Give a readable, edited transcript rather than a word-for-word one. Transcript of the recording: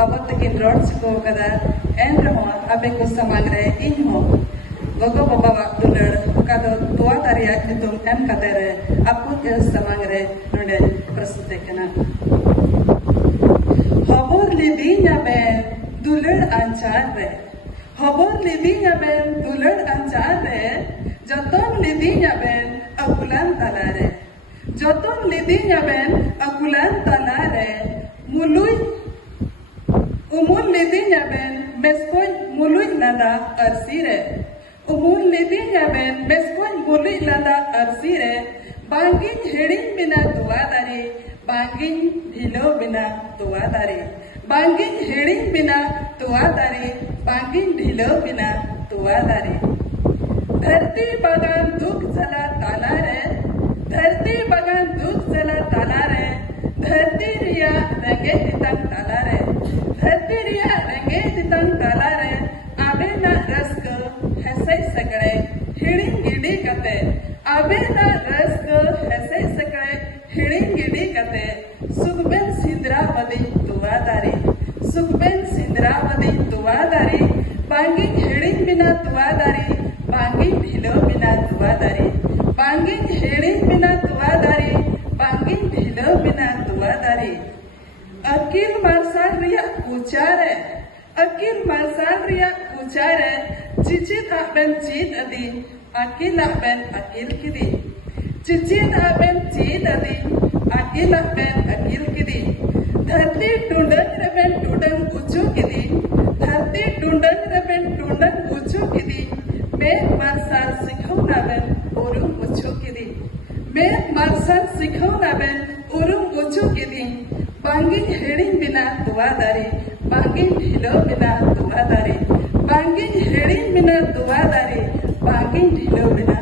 बाबत तकिन road Chico कदा N रहो अबे को समांग रे इन हो गोगो बाबा वा दुलड़ का दो तोवा तारिया नितुम एम कते रे आपु के समांग रे नोडे प्रस्तुत कना हबोर लिबिना बेन दुलड़ अंचार रे हबोर लिबिना बेन दुलड़ अंचार रे जतन लिबिना बेन अकुलान तला रे जतन लिबिना बेन अकुलान तला रे मुलुई umur libinya ben meskoy mului lada arsire umur libinya ben meskoy mului lada arsire bangin hedin bina tuadari bangin dhilo bina tuadari bangin hedin bina tuadari bangin dhilo bina tuadari धरती बगान दुख जला ताला रे धरती बगान दुख जला ताला रे धरती रिया रंगे तितंग ताला रे धरती रिया रंगे तितंग ताला रे आबे ना रस्क हसे सकड़े हिड़िंग गिड़ी कते आबे ना रस्क हसे सकड़े हिड़िंग गिड़ी कते सुखबेन सिंद्रावदी तुवादारी सुखबेन सिंद्रावदी तुवादारी बांगी हिड़िंग बिना तुवादारी बांगी ढिलो बिना तुवादारी बांगी हिड़िंग बिना तुवादारी बांगी ढिलो बिना तुवादारी अकील मारसाल रिया उचारे अकील मारसाल रिया उचारे चिचित आबेन चीत अदी अकील आबेन अकील किदी चिचित आबेन चीत अदी अकील आबेन अकील किदी धरती टुंडन रबेन टुंडन उचू किदी धरती टुंडन रबेन टुंडन उचू किदी मैं मारसाल सिखौ नाबेन उरुम उचू किदी मैं मारसाल सिखौ नाबेन उरुम उचू किदी बांगी हेडिंग बिना तुवादारी बांगी ढिलो बिना तुवादारी बांगी हेडिंग बिना तुवादारी बांगी ढिलो बिना